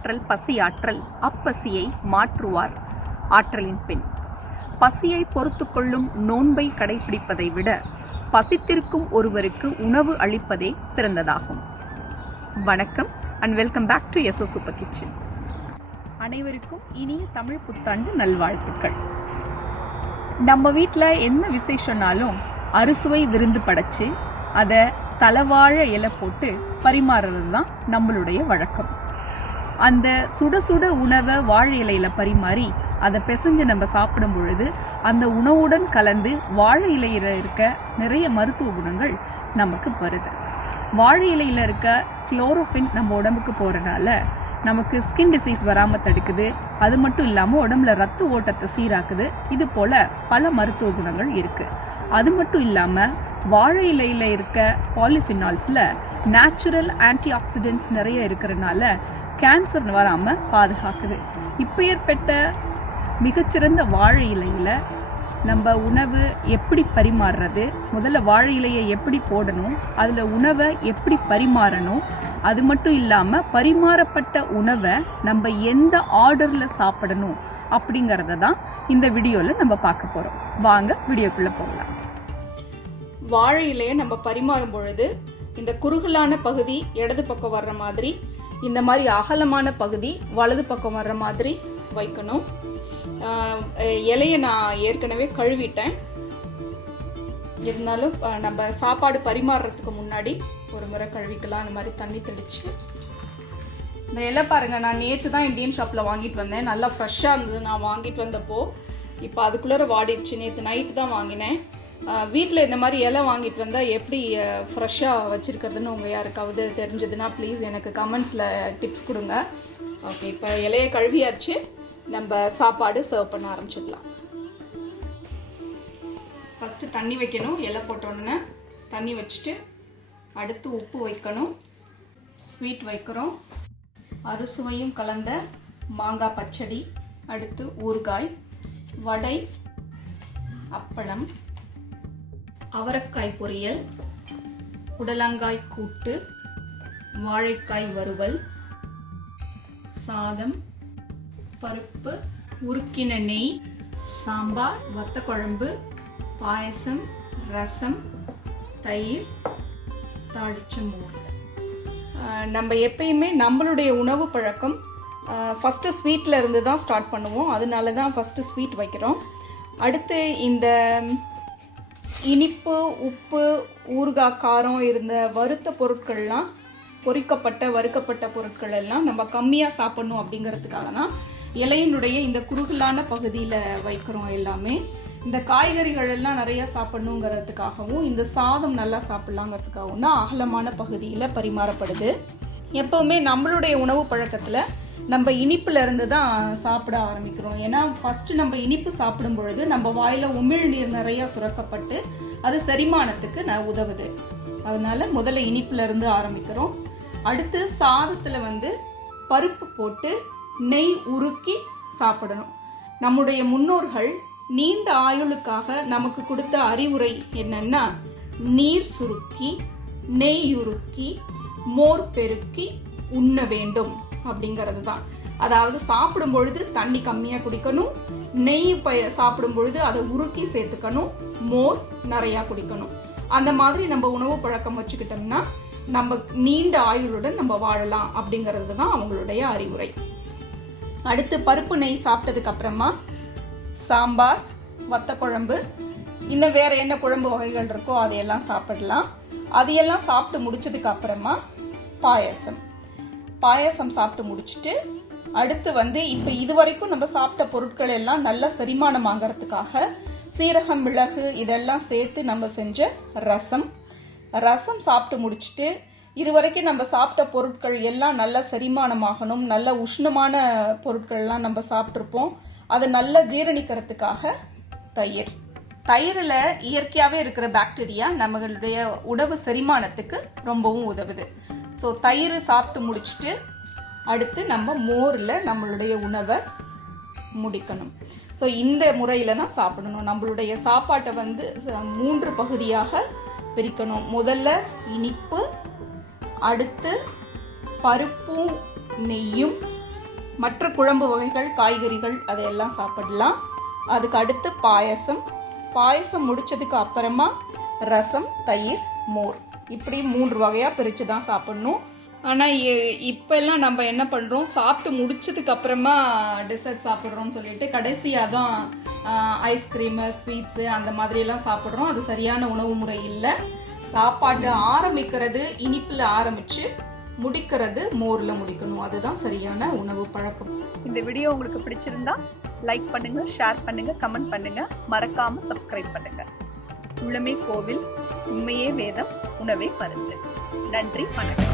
ஆற்றல் பசியாற்றல், அப்பசியை மாற்றுவார் ஆற்றலின் பெண். பசியை பொறுத்து கொள்ளும் நோன்பை கடைபிடிப்பதை விட பசித்திருக்கும் ஒருவருக்கு உணவு அளிப்பதே சிறந்ததாகும். வணக்கம் and welcome back to S O super kitchen. அனைவருக்கும் இனிய தமிழ் புத்தாண்டு நல்வாழ்த்துக்கள். நம்ம வீட்டில் என்ன விசேஷம்னாலும் அறுசுவை விருந்து படைச்சு அதை தலவாழ இலை போட்டு பரிமாறுறது தான் நம்மளுடைய வழக்கம். அந்த சுட சுட உணவை வாழை இலையில் பரிமாறி அதை பிசைஞ்சு நம்ம சாப்பிடும் பொழுது அந்த உணவுடன் கலந்து வாழை இலையில் இருக்க நிறைய மருத்துவ குணங்கள் நமக்கு வருது. வாழை இலையில் இருக்க குளோரோஃபின் நம்ம உடம்புக்கு போகிறனால நமக்கு ஸ்கின் டிசீஸ் வராமல் தடுக்குது. அது மட்டும் இல்லாமல் உடம்புல ரத்த ஓட்டத்தை சீராக்குது. இது போல் பல மருத்துவ குணங்கள் இருக்குது. அது மட்டும் இல்லாமல் வாழை இலையில் இருக்க பாலிஃபினால்ஸில் நேச்சுரல் ஆன்டி ஆக்சிடென்ட்ஸ் நிறைய இருக்கிறனால கேன்சர் வராமல் பாதுகாக்குது. இப்போ ஏற்பட்ட மிகச்சிறந்த வாழை இலையில் நம்ம உணவு எப்படி பரிமாறுறது, முதல்ல வாழை இலையை எப்படி போடணும், அதில் உணவை எப்படி பரிமாறணும், அது மட்டும் இல்லாமல் பரிமாறப்பட்ட உணவை நம்ம எந்த ஆர்டரில் சாப்பிடணும் அப்படிங்கிறத தான் இந்த வீடியோவில் நம்ம பார்க்க போகிறோம். வாங்க வீடியோக்குள்ளே போகலாம். வாழை இலையை நம்ம பரிமாறும் பொழுது இந்த குறுகலான பகுதி இடது பக்கம் வர்ற மாதிரி, இந்த மாதிரி அகலமான பகுதி வலது பக்கம் வர்ற மாதிரி வைக்கணும். இலையை நான் ஏற்கனவே கழுவிட்டேன். இருந்தாலும் நம்ம சாப்பாடு பரிமாறுறதுக்கு முன்னாடி ஒரு முறை கழுவிக்கலாம். அந்த மாதிரி தண்ணி தெளிச்சு. இந்த இலை பாருங்க, நான் நேற்று தான் இந்தியன் ஷாப்பில் வாங்கிட்டு வந்தேன். நல்லா ஃப்ரெஷ்ஷாக இருந்தது. நான் வாங்கிட்டு வந்தப்போ இப்போ அதுக்குள்ளே வாடிடுச்சு. நேற்று நைட்டு தான் வாங்கினேன். வீட்டில் இந்த மாதிரி இலை வாங்கிட்டு வந்தால் எப்படி ஃப்ரெஷ்ஷாக வச்சுருக்கிறதுன்னு உங்கள் யாருக்காவது தெரிஞ்சதுன்னா ப்ளீஸ் எனக்கு கமெண்ட்ஸில் டிப்ஸ் கொடுங்க. ஓகே, இப்போ இலையை கழுவியாச்சு. நம்ம சாப்பாடு சர்வ் பண்ண ஆரம்பிச்சிடலாம். ஃபஸ்ட்டு தண்ணி வைக்கணும். இலை போட்டோன்னே தண்ணி வச்சுட்டு அடுத்து உப்பு வைக்கணும். ஸ்வீட் வைக்கிறோம். அறுசுவையும் கலந்த மாங்காய் பச்சடி, அடுத்து ஊறுகாய், வடை, அப்பளம், அவரைக்காய் பொரியல், புடலங்காய் கூட்டு, வாழைக்காய் வறுவல், சாதம், பருப்பு, உருக்கின நெய், சாம்பார், வத்த குழம்பு, பாயசம், ரசம், தயிர், தாளிச்ச மோர். நம்ம எப்பயுமே நம்மளுடைய உணவு பழக்கம் ஃபஸ்ட்டு ஸ்வீட்டில் இருந்து தான் ஸ்டார்ட் பண்ணுவோம். அதனால தான் ஃபஸ்ட்டு ஸ்வீட் வைக்கிறோம். அடுத்து இந்த இனிப்பு, உப்பு, ஊறுகாய், காரம் இருந்த வறுத்த பொருட்கள்லாம், வறுக்கப்பட்ட பொருட்கள் எல்லாம் நம்ம கம்மியாக சாப்பிடணும் அப்படிங்கிறதுக்காக தான் இலையினுடைய இந்த குறுகலான பகுதியில் வைக்கிறோம். எல்லாமே இந்த காய்கறிகள் எல்லாம் நிறையா சாப்பிடணுங்கிறதுக்காகவும் இந்த சாதம் நல்லா சாப்பிட்லாங்கிறதுக்காகவும் தான் அகலமான பகுதியில் பரிமாறப்படுது. எப்போவுமே நம்மளுடைய உணவு பழக்கத்தில் நம்ம இனிப்பில் இருந்து தான் சாப்பிட ஆரம்பிக்கிறோம். ஏன்னா ஃபஸ்ட்டு நம்ம இனிப்பு சாப்பிடும் பொழுது நம்ம வாயில் உமிழ்நீர் நிறையா சுரக்கப்பட்டு அது செரிமானத்துக்கு உதவுது. அதனால முதல்ல இனிப்பில் இருந்து ஆரம்பிக்கிறோம். அடுத்து சாதத்தில் பருப்பு போட்டு நெய் உருக்கி சாப்பிடணும். நம்முடைய முன்னோர்கள் நீண்ட ஆயுளுக்காக நமக்கு கொடுத்த அறிவுரை என்னன்னா, நீர் சுருக்கி, நெய் உருக்கி, மோர் பெருக்கி உண்ண வேண்டும் அப்படிங்கிறது தான். அதாவது சாப்பிடும் பொழுது தண்ணி கம்மியாக குடிக்கணும், நெய் சாப்பிடும் பொழுது அதை உருக்கி சேர்த்துக்கணும், மோர் நிறையா குடிக்கணும். அந்த மாதிரி நம்ம உணவு பழக்கம் வச்சுக்கிட்டோம்னா நம்ம நீண்ட ஆயுளுடன் நம்ம வாழலாம் அப்படிங்கிறது தான் அவங்களுடைய அறிவுரை. அடுத்து பருப்பு நெய் சாப்பிட்டதுக்கு அப்புறமா சாம்பார், வத்த குழம்பு, இன்னும் வேற என்ன குழம்பு வகைகள் இருக்கோ அதையெல்லாம் சாப்பிடலாம். அதையெல்லாம் சாப்பிட்டு முடிச்சதுக்கு அப்புறமா பாயசம் சாப்பிட்டு முடிச்சுட்டு அடுத்து இப்போ இது வரைக்கும் நம்ம சாப்பிட்ட பொருட்கள் எல்லாம் நல்ல செரிமானம் ஆகிறதுக்காக சீரகம், மிளகு இதெல்லாம் சேர்த்து நம்ம செஞ்ச ரசம் சாப்பிட்டு முடிச்சுட்டு, இது வரைக்கும் நம்ம சாப்பிட்ட பொருட்கள் எல்லாம் நல்லா செரிமானமாகணும், நல்ல உஷ்ணமான பொருட்கள்லாம் நம்ம சாப்பிட்ருப்போம். அதை நல்லா ஜீரணிக்கிறதுக்காக தயிரில் இயற்கையாகவே இருக்கிற பாக்டீரியா நம்மளுடைய உணவு செரிமானத்துக்கு ரொம்பவும் உதவுது. ஸோ தயிர் சாப்பிட்டு முடிச்சுட்டு அடுத்து நம்ம மோரில் நம்மளுடைய உணவை முடிக்கணும். ஸோ இந்த முறையில் தான் சாப்பிடணும். நம்மளுடைய சாப்பாட்டை 3 பகுதியாக பிரிக்கணும். முதல்ல இனிப்பு, அடுத்து பருப்பும் நெய்யும், மற்ற குழம்பு வகைகள், காய்கறிகள் அதையெல்லாம் சாப்பிடலாம். அதுக்கு அடுத்து பாயசம் முடிச்சதுக்கு அப்புறமா ரசம், தயிர், மோர், இப்படி 3 வகையாக பிரித்து தான் சாப்பிடணும். ஆனால் இப்போல்லாம் நம்ம என்ன பண்ணுறோம், சாப்பிட்டு முடிச்சதுக்கு அப்புறமா டெசர்ட் சாப்பிட்றோம்னு சொல்லிட்டு கடைசியாக தான் ஐஸ்கிரீமு, ஸ்வீட்ஸு அந்த மாதிரிலாம் சாப்பிட்றோம். அது சரியான உணவு முறை இல்லை. சாப்பாடு ஆரம்பிக்கிறது இனிப்பில் ஆரம்பித்து முடிக்கிறது மோரில் முடிக்கணும். அதுதான் சரியான உணவு பழக்கம். இந்த வீடியோ உங்களுக்கு பிடிச்சிருந்தா லைக் பண்ணுங்க, ஷேர் பண்ணுங்க, கமெண்ட் பண்ணுங்க, மறக்காம சப்ஸ்கிரைப் பண்ணுங்க. உள்ளமே கோவில், உண்மையே வேதம், உணவே மருந்து. நன்றி, வணக்கம்.